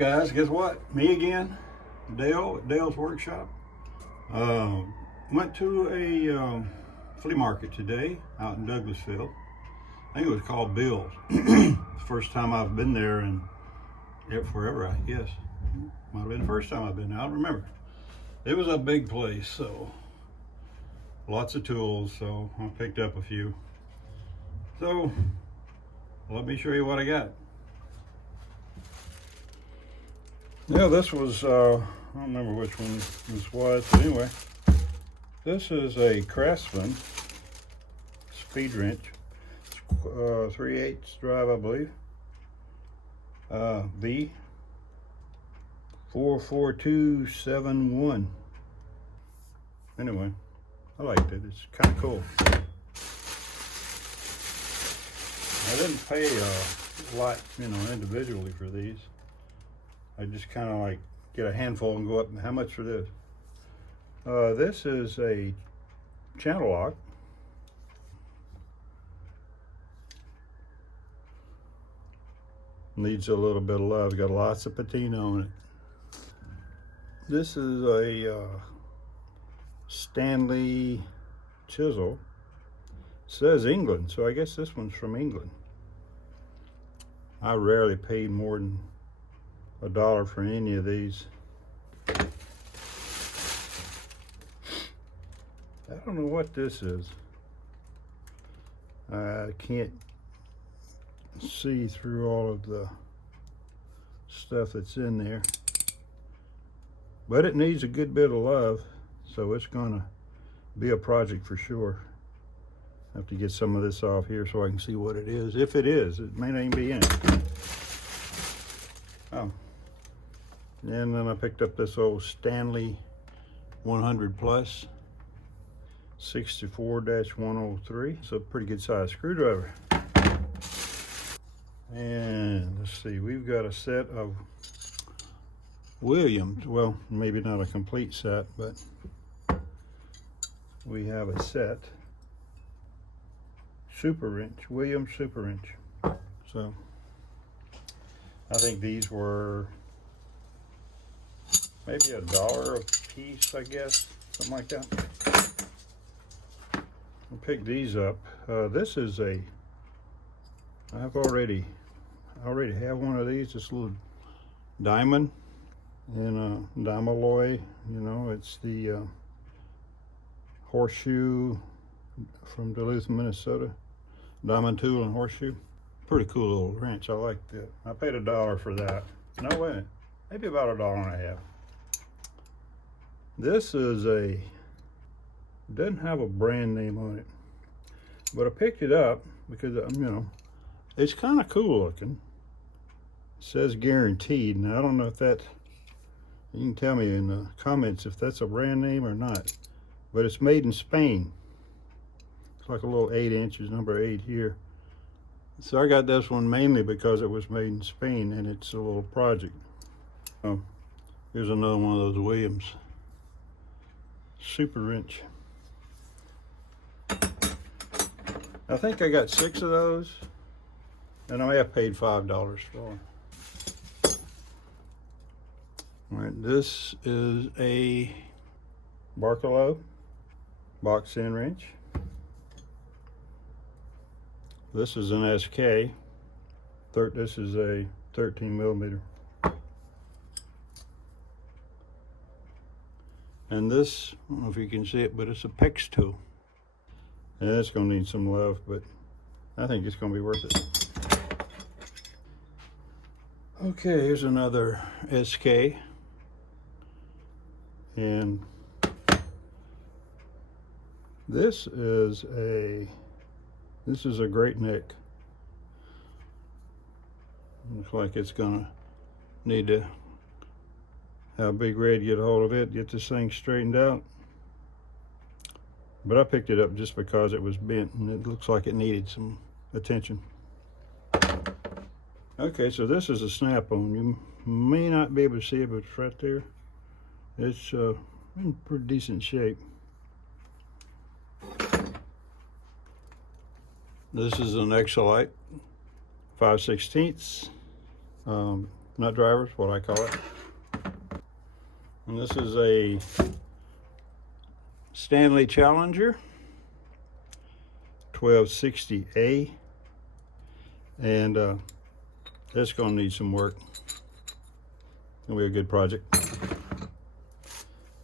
guys, guess what? Me again, Dale at Dale's Workshop. Went to a flea market today out in Douglasville. I think it was called Bill's. First time I've been there in forever, I guess. Might have been the first time I've been there, I don't remember. It was a big place, so lots of tools, so I picked up a few. So let me show you what I got. Yeah, this was, I don't remember which one this was, but anyway, this is a Craftsman speed wrench. It's 3/8 drive, I believe. B44271. Anyway, I liked it. It's kind of cool. I didn't pay a lot, individually for these. I just kind of like get a handful and go up. How much for this? This is a channel lock. Needs a little bit of love. Got lots of patina on it. This is a Stanley chisel. It says England, so I guess this one's from England. I rarely paid more than $1 for any of these. I don't know what this is. I can't see through all of the stuff that's in there, but it needs a good bit of love, so it's gonna be a project for sure. I have to get some of this off here so I can see what it is. If it is, it may not even be in it. Oh, and then I picked up this old Stanley 100 plus 64-103. It's a pretty good size screwdriver. And let's see, we've got a set of Williams. Well, maybe not a complete set, but we have a set. Super wrench, Williams super wrench. So I think these were maybe $1 a piece, I guess, something like that. I'll pick these up. This is I already have one of these, this little diamond in a Dimaloy. It's the horseshoe from Duluth, Minnesota. Diamond tool and horseshoe. Pretty cool little wrench. I like that. I paid $1 for that. No, wait a minute. Maybe about $1.50. This is doesn't have a brand name on it, but I picked it up because it's kind of cool looking. It says guaranteed. Now I don't know if that, you can tell me in the comments if that's a brand name or not, but it's made in Spain. It's like a little 8 inches, number 8 here. So I got this one mainly because it was made in Spain and it's a little project. Oh, here's another one of those Williams super wrench. I think I got 6 of those, and I may have paid $5 for. All right, this is a Barkalow box end wrench. This is an SK. This is a 13 millimeter. And this, I don't know if you can see it, but it's a PEX tool. And it's gonna need some love, but I think it's gonna be worth it. Okay, here's another SK. And this is a great neck. Looks like it's gonna need to have Big Red get a hold of it, get this thing straightened out. But I picked it up just because it was bent and it looks like it needed some attention. Okay, so this is a snap-on. You may not be able to see it, but it's right there. It's in pretty decent shape. This is an Exolite 5/16. nut drivers, what I call it. And this is a Stanley Challenger 1260A, and it's going to need some work. It'll be a good project.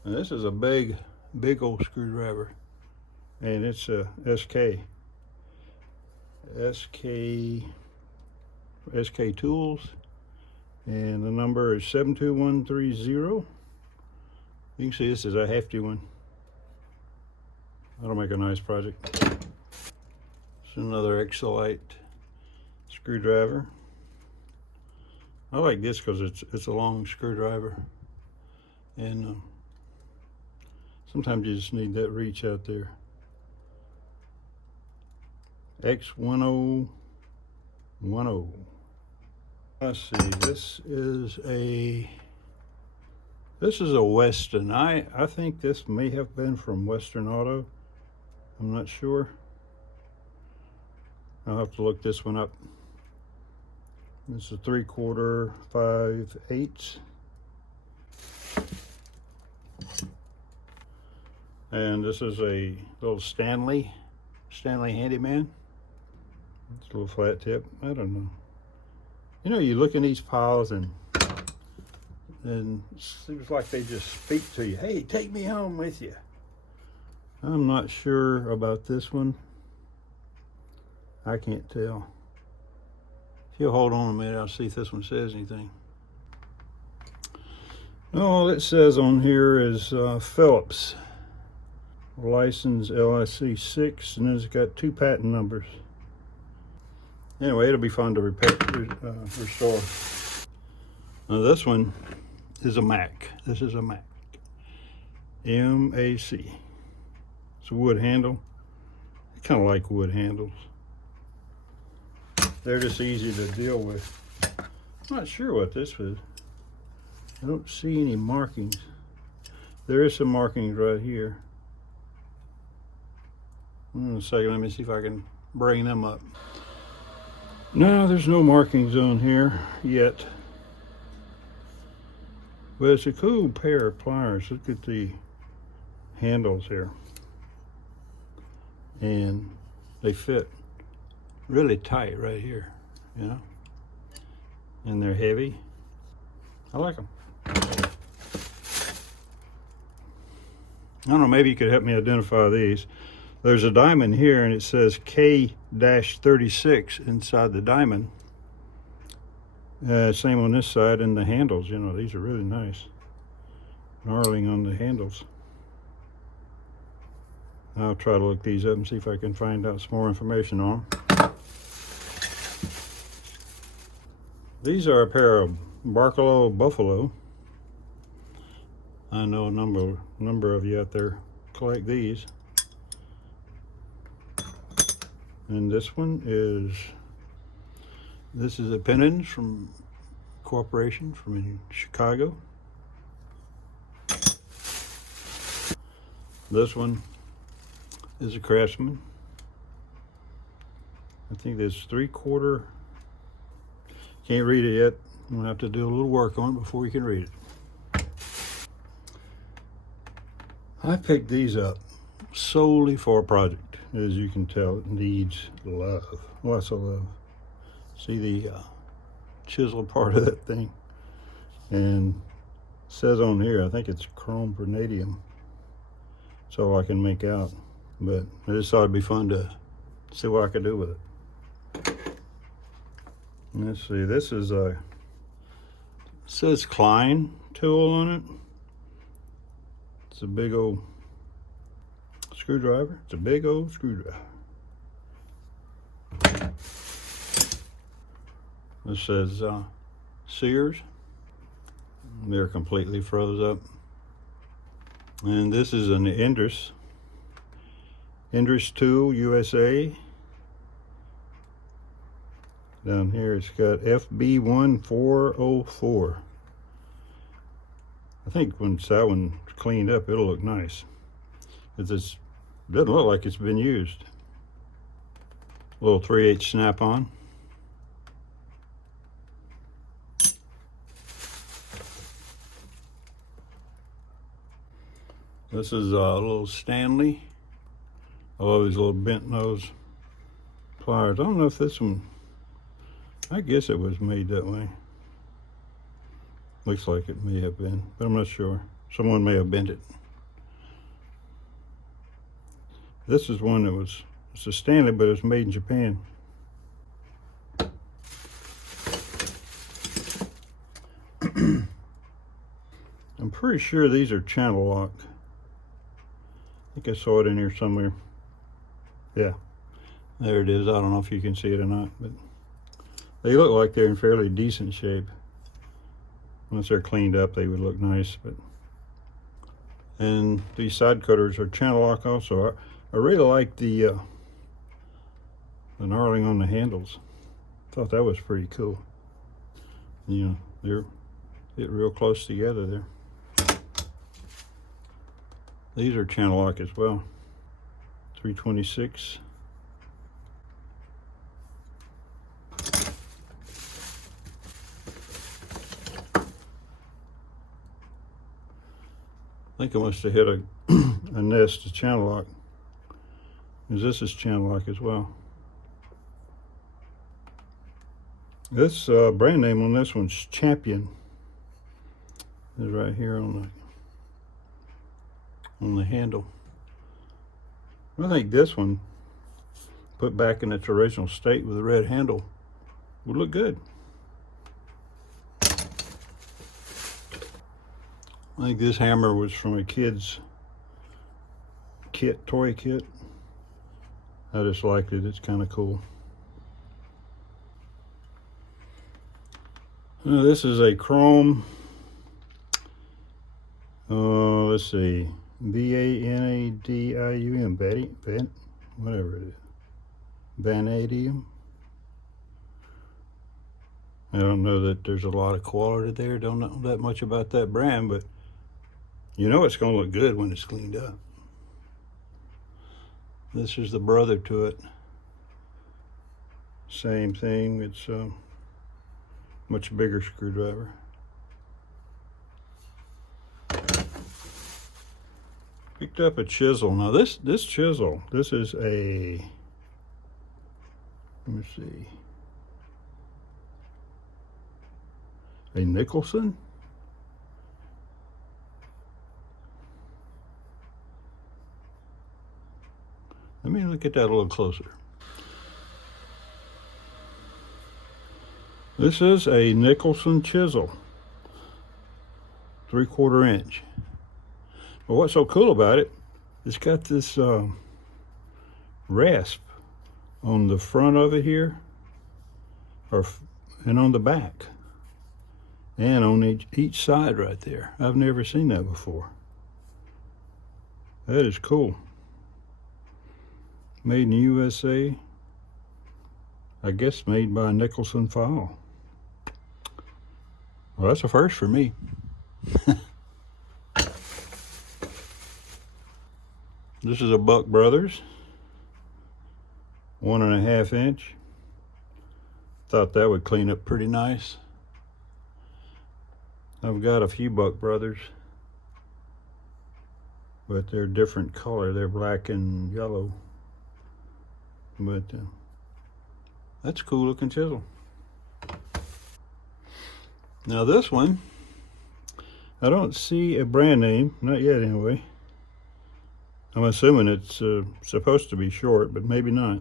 And this is a big old screwdriver, and it's a SK Tools, and the number is 72130. You can see this is a hefty one. That'll make a nice project. It's another Exolite screwdriver. I like this because it's a long screwdriver, and sometimes you just need that reach out there. X1010. Let's see, this is a Weston. I think this may have been from Western Auto. I'm not sure. I'll have to look this one up. This is 3/4 5/8. And this is a little Stanley Handyman. It's a little flat tip. I don't know. You know, you look in these piles and it seems like they just speak to you. Hey, take me home with you. I'm not sure about this one. I can't tell. If you'll hold on a minute, I'll see if this one says anything. No, all it says on here is Phillips. License LIC 6, and then it's got 2 patent numbers. Anyway, it'll be fun to restore. Now this one is a Mac. This is a Mac. MAC. It's a wood handle. I kind of like wood handles. They're just easy to deal with. I'm not sure what this is. I don't see any markings. There is some markings right here. In a second, let me see if I can bring them up. No, there's no markings on here yet. But it's a cool pair of pliers. Look at the handles here. And they fit really tight right here, you know? And they're heavy. I like them. I don't know, maybe you could help me identify these. There's a diamond here and it says K-36 inside the diamond. Same on this side, and the handles, you know, these are really nice. Knurling on the handles. I'll try to look these up and see if I can find out some more information on them. These are a pair of Barcelo Buffalo. I know a number of you out there collect these. And this is a pendant from Corporation from in Chicago. This one is a Craftsman. I think this 3/4. Can't read it yet. I'm gonna have to do a little work on it before you can read it. I picked these up solely for a project. As you can tell, it needs love, lots of love. See the chisel part of that thing, and it says on here, I think it's chrome vanadium. That's all I can make out, but I just thought it'd be fun to see what I could do with it. Let's see, this is a, it says Klein tool on it. It's a big old screwdriver. It's a big old screwdriver. This says Sears. They're completely froze up. And this is an Indus tool, USA. Down here it's got FB1404. I think once that one's cleaned up, it'll look nice. It doesn't look like it's been used. A little 3/8 snap-on. This is a little Stanley. I love these little bent nose pliers. I don't know if this one, I guess it was made that way. Looks like it may have been, but I'm not sure. Someone may have bent it. This is one that was, it's a Stanley, but it's made in Japan. I'm pretty sure these are channel lock. I think I saw it in here somewhere. Yeah, there it is. I don't know if you can see it or not, but they look like they're in fairly decent shape. Once they're cleaned up, they would look nice. But and these side cutters are channel lock also. I really like the knurling on the handles. Thought that was pretty cool. You know, they're get real close together there. These are channel lock as well. 326. I think I must have hit a nest of channel lock, because this is channel lock as well. This brand name on this one's Champion. Is right here on the handle. I think this one, put back in its original state with a red handle, would look good. I think this hammer was from a kid's kit, toy kit. I just liked it. It's kind of cool. This is a chrome, let's see, vanadium, whatever it is, vanadium. I don't know that there's a lot of quality there. Don't know that much about that brand, but you know it's going to look good when it's cleaned up. This is the brother to it. Same thing. It's much bigger screwdriver. Picked up a chisel. Now this chisel, this is a, let me see, a Nicholson. Let me look at that a little closer. This is a Nicholson chisel, 3/4 inch. But what's so cool about it, it's got this rasp on the front of it here, and on the back, and on each side right there. I've never seen that before. That is cool. Made in the USA. I guess made by Nicholson File. Well, that's a first for me. This is a Buck Brothers, 1.5 inch. Thought that would clean up pretty nice. I've got a few Buck Brothers, but they're different color. They're black and yellow. But that's a cool looking chisel. Now this one, I don't see a brand name, not yet anyway. I'm assuming it's supposed to be short, but maybe not.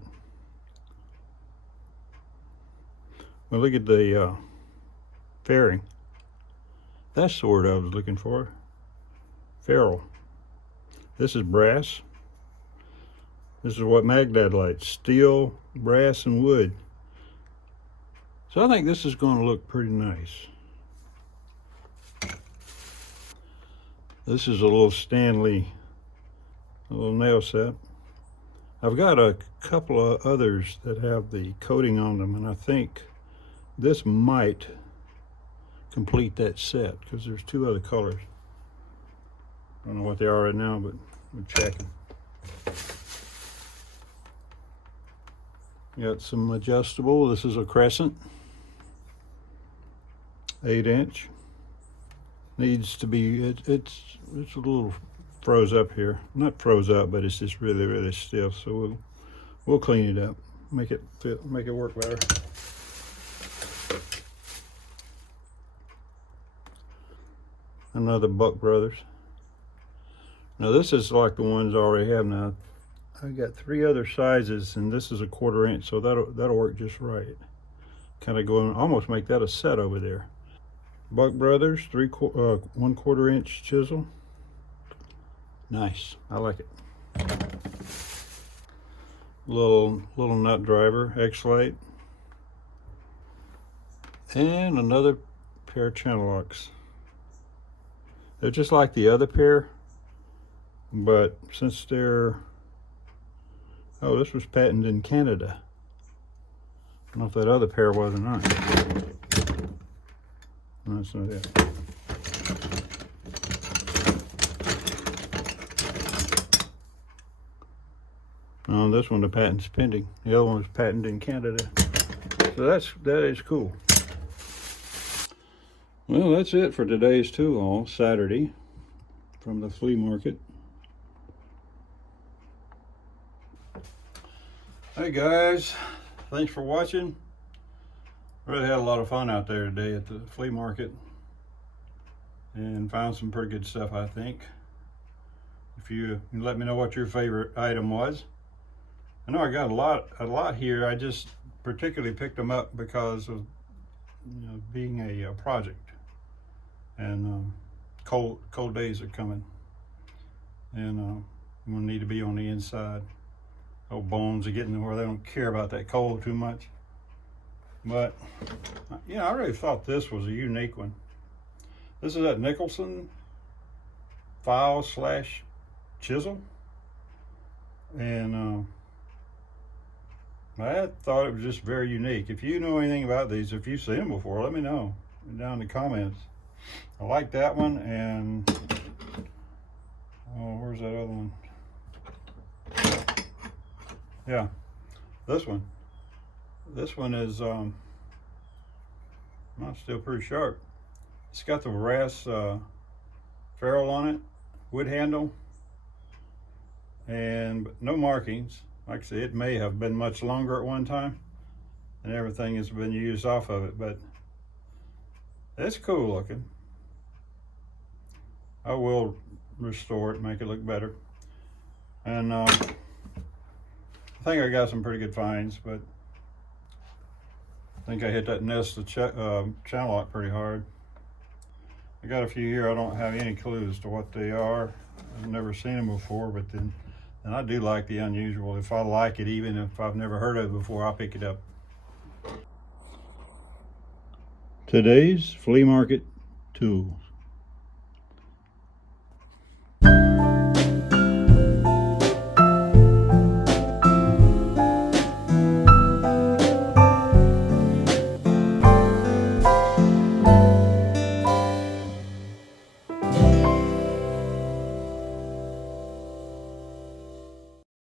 Well, look at the fairing. That's the word I was looking for. Ferrule. This is brass. This is what Magdad likes: steel, brass, and wood. So I think this is going to look pretty nice. This is a little Stanley, a little nail set. I've got a couple of others that have the coating on them, and I think this might complete that set because there's 2 other colors. I don't know what they are right now, but we're checking. Got some adjustable. This is a crescent, 8 inch. Needs to be, it's a little froze up here. Not froze up, but it's just really, really stiff. So we'll clean it up, make it work better. Another Buck Brothers. Now this is like the ones I already have now. I got 3 other sizes, and this is a 1/4 inch, so that'll work just right. Kind of going, almost make that a set over there. Buck Brothers 1/4 inch chisel. Nice, I like it. Little nut driver, X-Lite, and another pair of channel locks. They're just like the other pair, but since they're, oh, this was patented in Canada. I don't know if that other pair was or not. No, that's not it. No, this one the patent's pending. The other one was patented in Canada. So that is cool. Well, that's it for today's tool haul, Saturday, from the flea market. Hey guys, thanks for watching. Really had a lot of fun out there today at the flea market and found some pretty good stuff, I think. If you let me know what your favorite item was. I know I got a lot here. I just particularly picked them up because of, you know, being a project, and cold days are coming, and I'm gonna need to be on the inside. Old bones are getting to where they don't care about that cold too much. But you know, I really thought this was a unique one. This is that Nicholson file / chisel, and I thought it was just very unique. If you know anything about these, if you've seen them before, let me know down in the comments. I like that one, and oh, where's that other one? Yeah, this one. This one is well, still pretty sharp. It's got the brass ferrule on it, wood handle, and no markings. Like I said, it may have been much longer at one time, and everything has been used off of it, but it's cool looking. I will restore it, make it look better. And I think I got some pretty good finds, but I think I hit that nest of channel lock pretty hard. I got a few here. I don't have any clue as to what they are. I've never seen them before, but then I do like the unusual. If I like it, even if I've never heard of it before, I'll pick it up. Today's flea market tools.